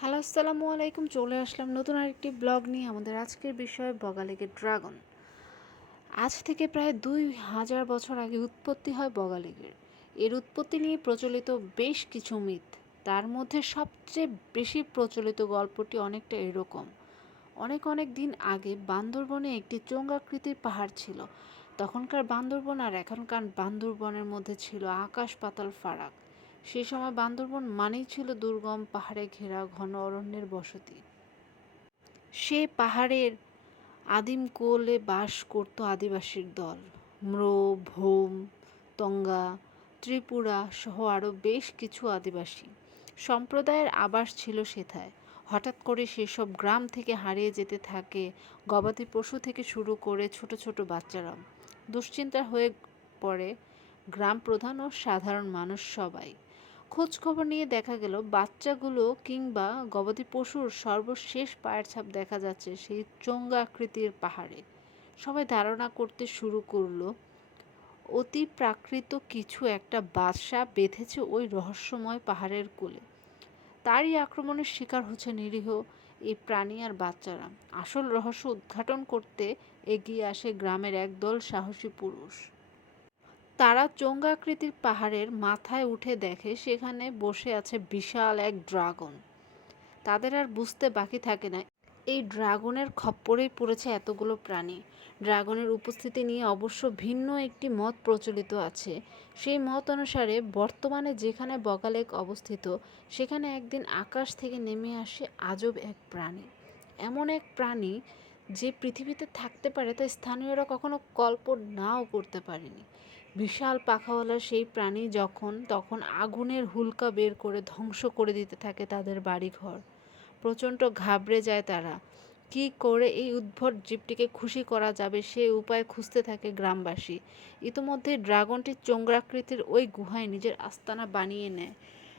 Hello, আসসালামু আলাইকুম। চলে আসলাম নতুন আরেকটি ব্লগ নিয়ে আমাদের আজকের বিষয়, বগালেগের ড্রাগন। আজ থেকে প্রায় দুই হাজার বছর আগে উৎপত্তি হয় বগালেগের। এর উৎপত্তি নিয়ে প্রচলিত বেশ কিছু মিথ। তার মধ্যে সবচেয়ে বেশি প্রচলিত গল্পটি অনেকটা এরকম। অনেক অনেক দিন আগে বান্দরবনে একটি চোঙ্গাকৃতির পাহাড় ছিল। তখনকার বান্দরবন আর এখনকার বান্দরবনের মধ্যে ছিল আকাশ পাতাল ফারাক। সে সময় বান্দরবন মানেই ছিল দুর্গম পাহাড়ে ঘেরা ঘন অরণ্যের বসতি। সে পাহাড়ের আদিম কোলে বাস করত আদিবাসীর দল। ম্র ভোম, তঙ্গা, ত্রিপুরা সহ আরও বেশ কিছু আদিবাসী। সম্প্রদায়ের আবাস ছিল সেথায়। হঠাৎ করে সেসব গ্রাম থেকে হারিয়ে যেতে থাকে গবাদি পশু থেকে শুরু করে ছোট ছোট বাচ্চারা দুশ্চিন্তা হয়ে পড়ে গ্রাম প্রধান ও সাধারণ মানুষ সবাই। খোঁজ খবর নিয়ে দেখা গেল, বাচ্চাগুলো কিংবা গবাদি পশুর সর্বশেষ পায়ের ছাপ দেখা যাচ্ছে সেই চঙ্গা আকৃতির পাহাড়ে। সবাই ধারণা করতে শুরু করল, অতি প্রাকৃত কিছু একটা বাদশা বেঁধেছে ওই রহস্যময় পাহাড়ের কোলে। তারই আক্রমণের শিকার হচ্ছে নিরীহ এই প্রাণী আর বাচ্চারা। আসল রহস্য উদ্ঘাটন করতে এগিয়ে আসে গ্রামের একদল সাহসী পুরুষ। তারা চোঙ্গাকৃতির পাহাড়ের মাথায় উঠে দেখে সেখানে বসে আছে বিশাল এক ড্রাগন। তাদের আর বুঝতে বাকি থাকে না। এই ড্রাগনের খপ্পরেই পড়েছে এতগুলো প্রাণী। ড্রাগনের উপস্থিতি নিয়ে অবশ্য ভিন্ন একটি মত প্রচলিত আছে। সেই মত অনুসারে বর্তমানে যেখানে বগালেক অবস্থিত, সেখানে একদিন আকাশ থেকে নেমে আসে আজব এক প্রাণী। এমন এক প্রাণী যে পৃথিবীতে থাকতে পারে তা স্থানীয়রা কখনো কল্পনাও করতে পারেনি। বিশাল পাখাওয়ালা সেই প্রাণী যখন, তখন আগুনের হুলকা বের করে ধ্বংস করে দিতে থাকে তাদের বাড়িঘর। প্রচণ্ড ঘাবড়ে যায় তারা। কি করে এই উদ্ভট জীবটিকে খুশি করা যাবে সে উপায় খুঁজতে থাকে গ্রামবাসী। ইতোমধ্যে ড্রাগনটি চোঙ্গরাকৃতির ওই গুহায় নিজের আস্তানা বানিয়ে নেয়।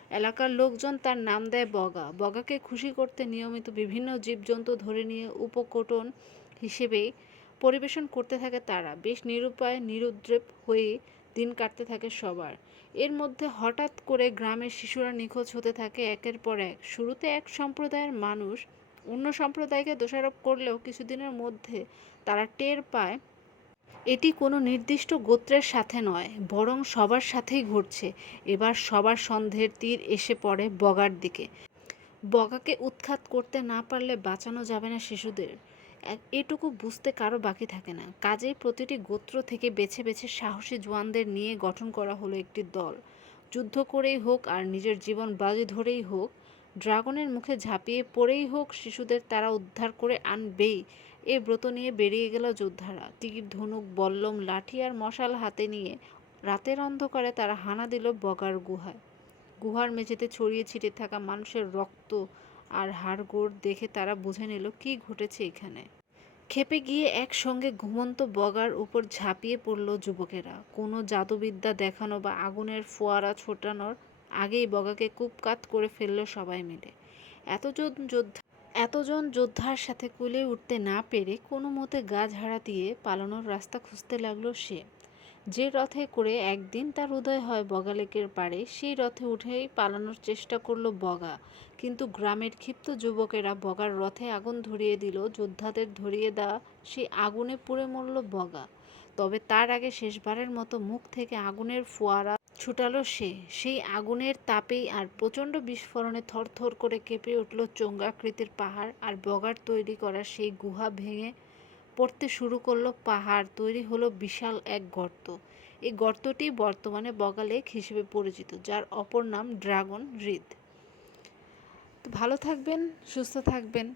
এলাকার লোকজন তার নাম দেয় বগা। বগাকে খুশি করতে নিয়মিত বিভিন্ন জীবজন্তু ধরে নিয়ে উপকটন হিসেবেই পরিবেশন করতে থাকে তারা। বেশ নিরুপায়, নিরুদ্রেপ হয়ে দিন কাটতে থাকে সবার। এর মধ্যে হঠাৎ করে গ্রামের শিশুরা নিখোঁজ হতে থাকে একের পর এক। শুরুতে এক সম্প্রদায়ের মানুষ অন্য সম্প্রদায়কে দোষারোপ করলেও কিছুদিনের মধ্যে তারা টের পায়, এটি কোনো নির্দিষ্ট গোত্রের সাথে নয়, বরং সবার সাথেই ঘটছে। এবার সবার সন্দেহের তীর এসে পড়ে বগার দিকে। বগাকে উৎখাত করতে না পারলে বাঁচানো যাবে না শিশুদের। এটুকু বুঝতে কারও বাকি থাকে না। কাজেই প্রতিটি গোত্র থেকে বেছে বেছে সাহসী জওয়ানদের নিয়ে গঠন করা হলো একটি দল। যুদ্ধ করেই হোক আর নিজের জীবন বাজি ধরেই হোক, ড্রাগনের মুখে ঝাঁপিয়ে পড়েই হোক শিশুদের তারা উদ্ধার করে আনবেই। এ ব্রত নিয়ে বেরিয়ে গেল যোদ্ধারা। তীর, ধনুক, বল্লম, লাঠি আর মশাল হাতে নিয়ে রাতের অন্ধকারে তারা হানা দিল বগার গুহায় গুহার মেঝেতে ছড়িয়ে ছিটিয়ে থাকা মানুষের রক্ত আর হাড়গোড় দেখে তারা বুঝে নিল কি ঘটেছে এখানে। খেপে গিয়ে একসঙ্গে ঘুমন্ত বগার উপর ঝাঁপিয়ে পড়ল যুবকেরা। কোনো জাদুবিদ্যা দেখানো বা আগুনের ফোয়ারা ছোটানোর আগেই বগাকে কুপকাত করে ফেলল সবাই মিলে। এতজন যোদ্ধা এতজন যোদ্ধার সাথে কুলে উঠতে না পেরে কোনো মতে গা ঝাড়া দিয়ে পালানোর রাস্তা খুঁজতে লাগল সে। যে রথে করে একদিন তার উদয় হয় বগালেকের পাড়ে, সেই রথে উঠেই পালানোর চেষ্টা করল বগা। কিন্তু গ্রামের ক্ষিপ্ত যুবকেরা বগার রথে আগুন ধরিয়ে দিল, যোদ্ধাদের ধরিয়ে দেওয়া সেই আগুনে পুড়ে মরল বগা। তবে তার আগে শেষবারের মতো মুখ থেকে আগুনের ফোয়ারা ছুটালো সে। সেই আগুনের তাপেই আর প্রচণ্ড বিস্ফোরণে থরথর করে কেঁপে উঠল চোঙ্গাকৃতির পাহাড় আর বগার তৈরি করা সেই গুহা ভেঙে পড়তে শুরু করল পাহাড়, তৈরি হলো বিশাল এক গর্ত। এই গর্তটি বর্তমানে বগালেক হিসেবে পরিচিত, যার অপর নাম ড্রাগন হ্রদ। তো ভালো থাকবেন, সুস্থ থাকবেন।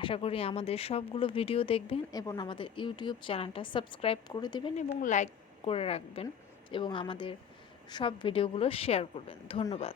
আশা করি আমাদের সবগুলো ভিডিও দেখবেন এবং আমাদের ইউটিউব চ্যানেলটা সাবস্ক্রাইব করে দেবেন এবং লাইক করে রাখবেন এবং আমাদের সব ভিডিওগুলো শেয়ার করবেন। ধন্যবাদ।